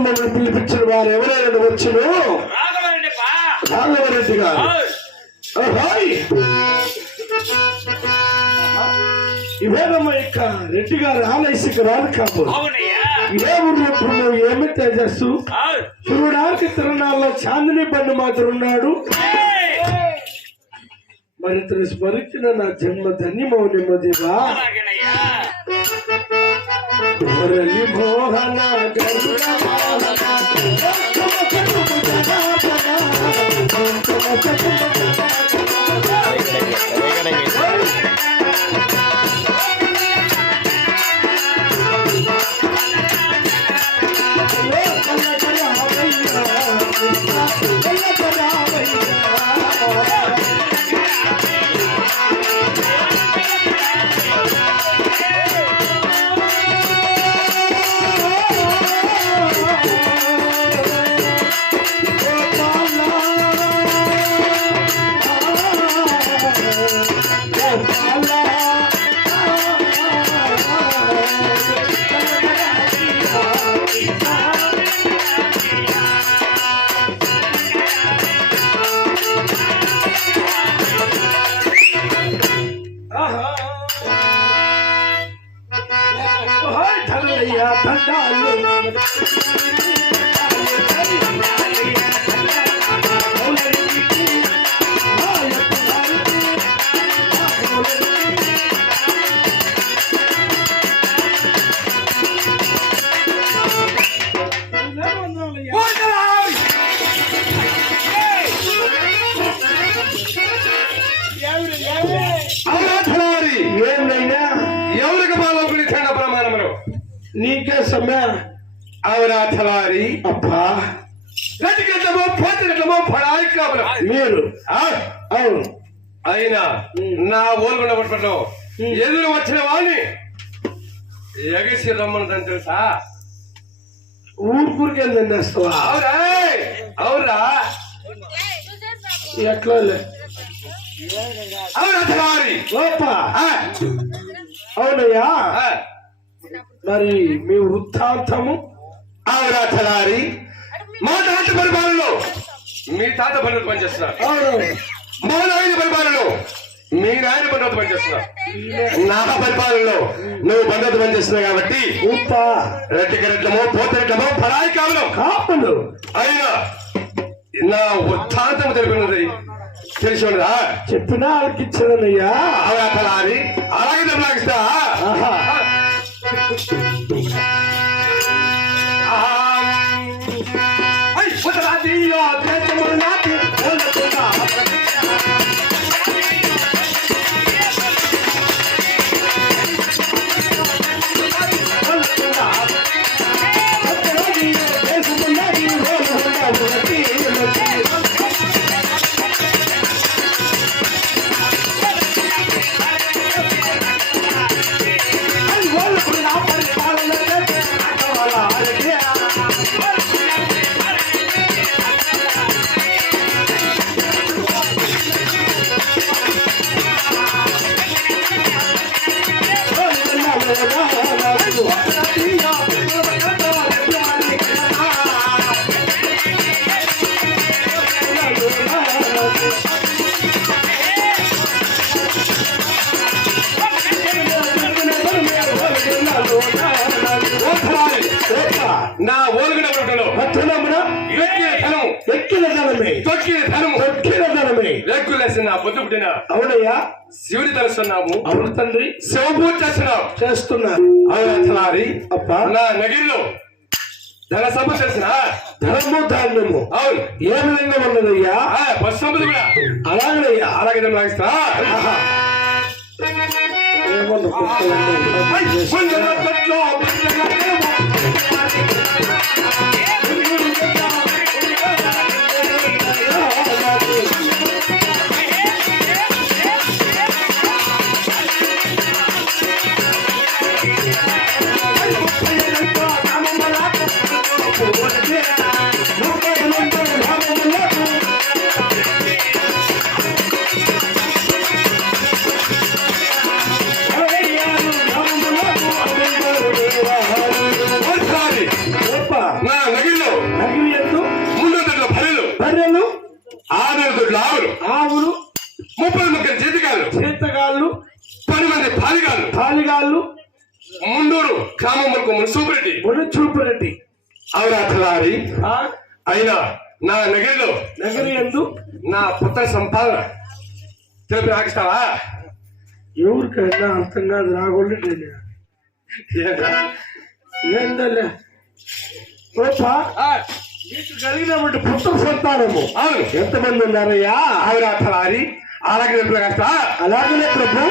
మమ్మల్ని పిలిపించిన వారు ఎవరైనా వచ్చును రాఘవరెడ్డి గారు. ఇవేనమ్మా ఇక రెడ్డి గారు ఆలయసిక రాను కాబోలు. ఏ ఊరినప్పుడు నువ్వు ఏమి తేజస్సు చూడడానికి తిరునాళ్ళలో చాందిని బండి మాత్రం ఉన్నాడు. మరి ఇతను స్మరించిన నా జన్మ ధన్యమౌనిమ దేవా. మురళి మోహన నీకే సమ్మె అవరాథలారి అబ్బా గట్టిగట్టమో పోతగట్టమో పడాలి కాబల మీరు అవును అయినా నా ఓల్గొండ పట్టులో ఎదురు వచ్చిన వాడిని ఎగసి రమ్మన్నదని తెలుసా ఊరికే నిందేస్తావా అవురా అవురా ఎట్లా అవరాథలారి అవునయ్యా మరి మీ వృత్తాంతము అవరాథలారి మా తాత పరిపాలనలో మీ తాత పనులు పనిచేస్తున్నారు మా నాయన పరిపాలనలో మీ నాయన పనులు పనిచేస్తున్నారు నా పరిపాలనలో నువ్వు పద్ధతి పనిచేస్తున్నావు కాబట్టి రెట్టికరెట్లమో పోతరెట్లమో పరాయి కాపులు అయినా నా వృత్తాంతం తెలిపినది తెలిసి ఉండదా చెప్పినా వాళ్ళకి ఇచ్చానయ్యా అవరాథలారి అలాగే దెబ్బలాగిస్తా నా ఓల్గొండ పట్టణంలో ఎక్కిన ధనమే రెగ్యులేషన్ నా పొద్దు పుట్టిన అవునయ్యా శివుడి తెలుస్తున్నాము అవును తండ్రి శివపూజ చేస్తున్నాం అవరాథలారి అబ్బా నా నగిరిలో ధన సభ చేసిన ధనము ధాన్యము అవును ఏ విధంగా ఉన్నదయ్యా బస్ సంపద కూడా అలాగనయ్యా అలాగే లాగిస్తా జోడ్ల ఆవులు 30 జీతగాళ్ళు 10 మంది పాలిగాళ్ళు ముండూరు గ్రామములకు మున్సూపిరెడ్డి అవరాధలారి అయినా నా నగరి ఎందు నా పుత్ర సంపాదన తెలిపి రాగిస్తావా? ఎవరికైనా అర్థం కాదు రాగొండి ఏందలే నీకు కలిగినటువంటి పుత్ర సంతానము అవును ఎంతమంది ఉన్నారయ్యా? అవరాధలారి అలాగే తెలిపి రాగిస్తా. అలాగనే ప్రభు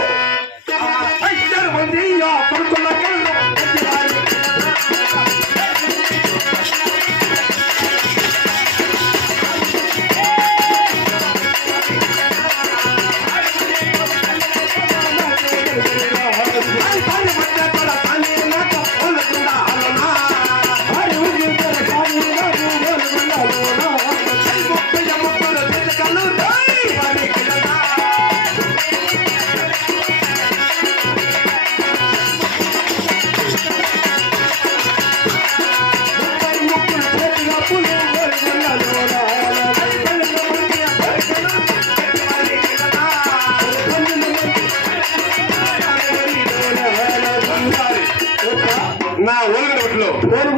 నా ఓలుగుడిలో 7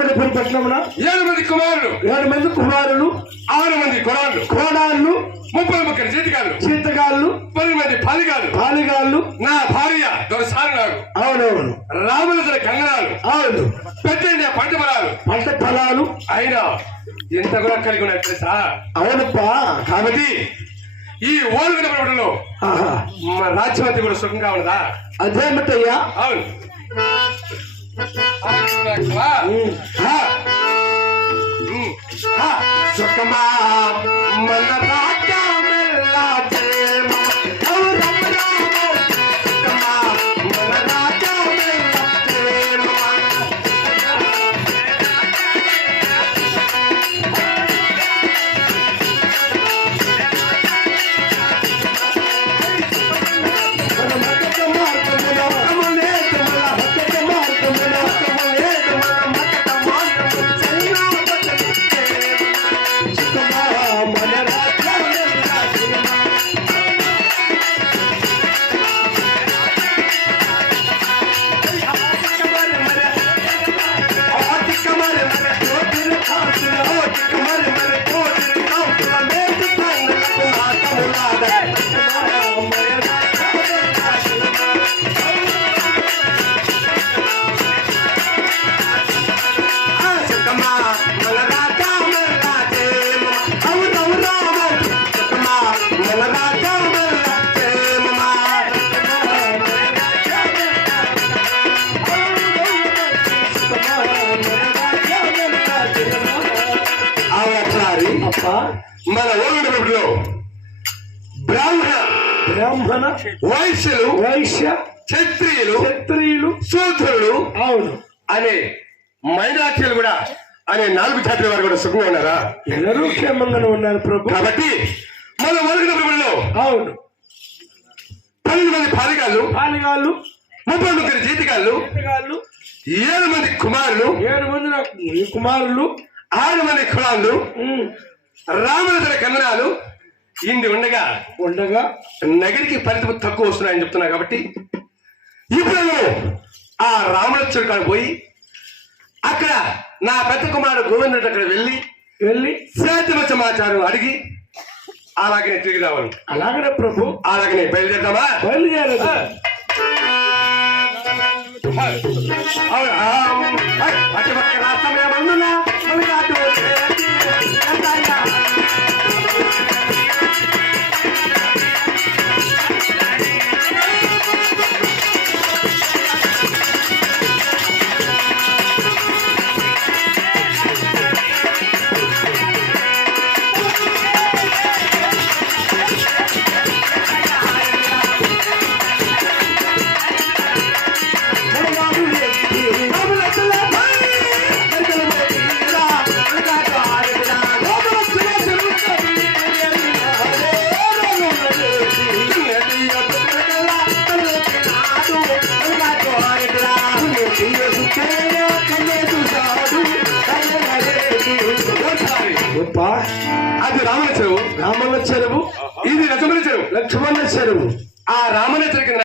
మంది కుమారులు 6 మంది కోడాళ్ళు 30 జీతగాళ్ళు 10 మంది పాలిగాళ్ళు నా భార్య దొరసారి నాకు అవునవును రాముల కంగనాలు అవును పెద్ద పంట ఫలాలు అయినా ఎంత కూడా కలిగి ఉన్నాయి తెలుసా? అవునప్పా. కాబట్టి ఈ ఓలుగుడిలో మా రాజ్యవంతి కూడా సుఖంగా ఉన్నదా? అదేమిటయ్యా? అవును సుఖమా మన రాజ్యమెల్లా ప్రేమ మన ఓలుగుడిలో బ్రాహ్మణ వైశ్య క్షత్రియులు శూద్రులు అవును అనే మైనార్టీలు కూడా అనే 4 జాతుల వారు కూడా సుఖంగా ఉన్నారా? ಎಲ್ಲರೂ క్షేమంగా ఉన్నారు ప్రభు. కాబట్టి మన ఓలుగుడిలో అవును 12 మంది పాలిగాళ్ళు 30 జీతగాళ్ళు 7 మంది కుమారులు 6 మంది కులాలు రాముల కందనాలు ఇండి ఉండగా నగరికి ఫలితం తక్కువ వస్తున్నాయని చెప్తున్నా. కాబట్టి ఇప్పుడు ఆ రాములచ్చుడు కాడ పోయి అక్కడ నా పెద్ద కుమారుడు గోవిందుడు అక్కడ వెళ్ళి శాంతిమ సమాచారం అడిగి అలాగనే తిరిగి రావాలి. అలాగనే ప్రభు. అలాగనే బయలుదేరదామా? బయలుదేరదా అటు పక్క రాష్ట్రమేమన్నా అది రాముల చెరువు రామన్న చెరువు, ఇది లక్ష్మణ చెరువు. లక్ష్మణ చెరువు. ఆ రామన్న చెరువు కింద